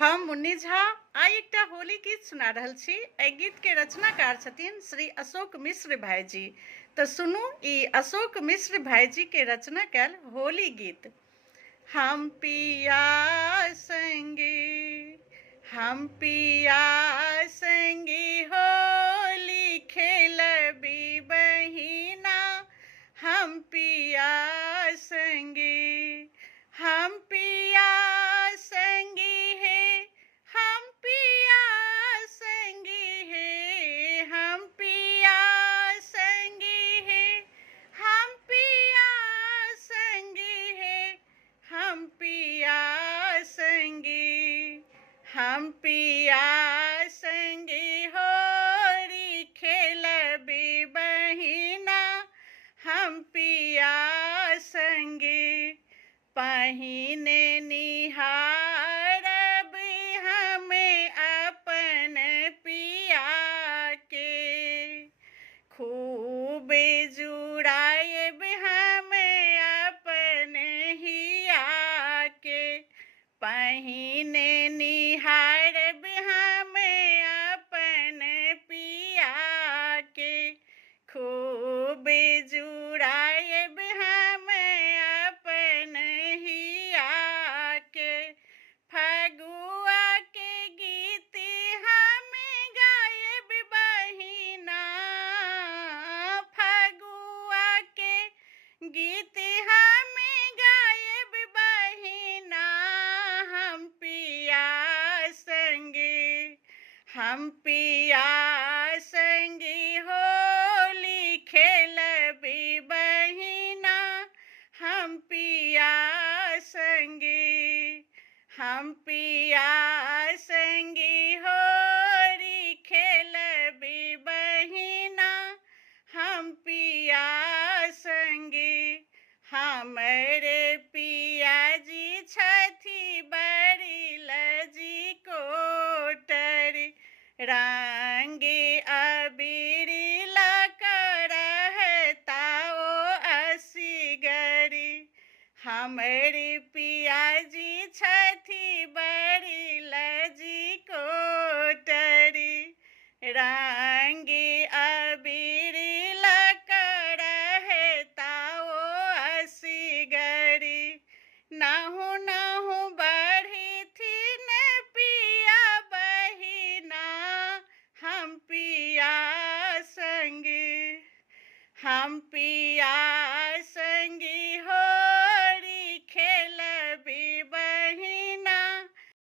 हम मुन्नी झा आइ एकटा होली गीत सुना रहल छी। एहि गीत के रचनाकार छथिन श्री अशोक मिश्र भाईजी। तो सुनू ई अशोक मिश्र भाईजी के रचना कयल होली गीत। हम पिया संगी होली खेलबी बहिना। हम पिया संगी हे हम पिया संगी हे हम पिया संगी हे हम पिया संगी हे हम पिया संगी होली खेलबी बहिना। हम पिया संगी पहिने निहारब हमें अपन पिया के। खूब जुड़ाएब हमें अपन हिया के। पहिने निहारब हमें अपन पिया के। खूब जुड़ाएब हमें अपन हिया के। फगुआ के गीत हमें गायब बहिना। फगुआ के गीत हमें गायब बहिना। हम पिया संगी होली खेलबी बहिना। हम पिया संगी होली खेलबी बहिना। हम पिया संगी हमरे पिया जी छथी बड़ी लजी कोटरी। रंगे अबीर लकर रहता ओ असीगरी। हमरे पिया जी छथी बड़ी लजी कोटरी। रंग